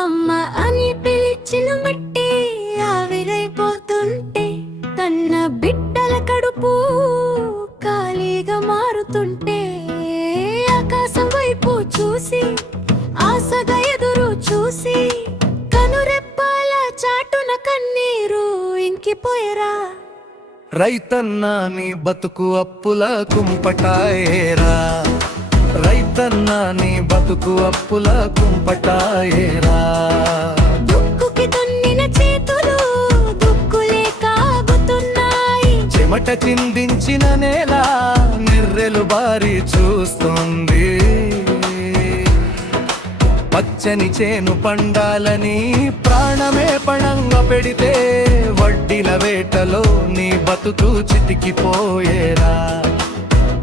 అమ్మ అని పిలిచిన మట్టి ఆవిరైపోతుంటే, తన బిడ్డల కడుపు ఖాళీగా మారుతుంటే, ఆకాశం వైపు చూసి ఆశగా ఎదురు చూసి కనురెప్పాల చాటున కన్నీరు ఇంకిపోయరా. రైతన్నా నీ బతుకు అప్పుల కుంపటాయేరా, రైతన్నా నీ బతుకు అప్పుల కుంపటాయేరా. దుక్కుకి దున్నిన చేతులు దుక్కులే కాగుతున్నాయి, చెమట చిందించిన నేల నిర్రెలు బారి చూస్తుంది. పచ్చని చేను పండాలని ప్రాణమే పణంగా పెడితే, వడ్డీల వేటలో నీ బతుకు చితికిపోయేరా.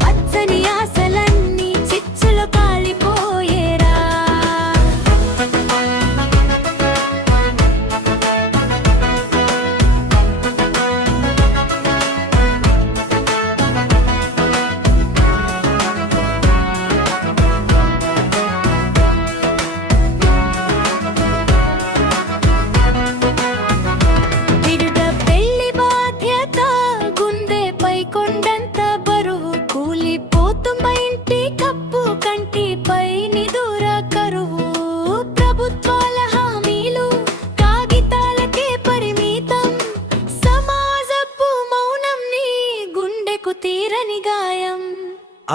పచ్చని ఆశలన్నీ చిచ్చులో కాలిపోయేరా. విడుద పెళ్లి బాధ్యత గుండెపై కొండంత బరువు, కూలిపోతున్న ఇంటి కప్పు కంటిపై నిదుర కరువు. ప్రభుత్వాల హామీలు కాగితాలకే పరిమితం, సమాజపు మౌనం నీ గుండెకు తీరని గాయం.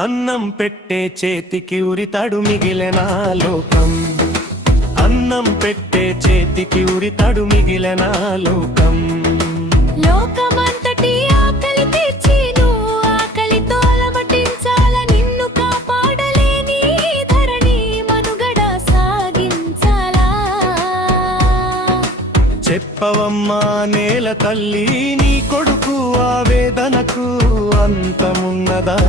అన్నం పెట్టే చేతికి ఉరితాడు మిగిలిన లోకం, అన్నం పెట్టే చేతికి ఉరితాడు మిగిలిన లోకం. లోకమంతటి ఆకలి తీర్చి నువ్వు ఆకలితో అలమటించాల, నిన్ను కాపాడలేని ధరణి మనుగడ సాగించాలా. చెప్పవమ్మా నేల తల్లి, నీ కొడుకు ఆవేదనకు అంతమున్నదా?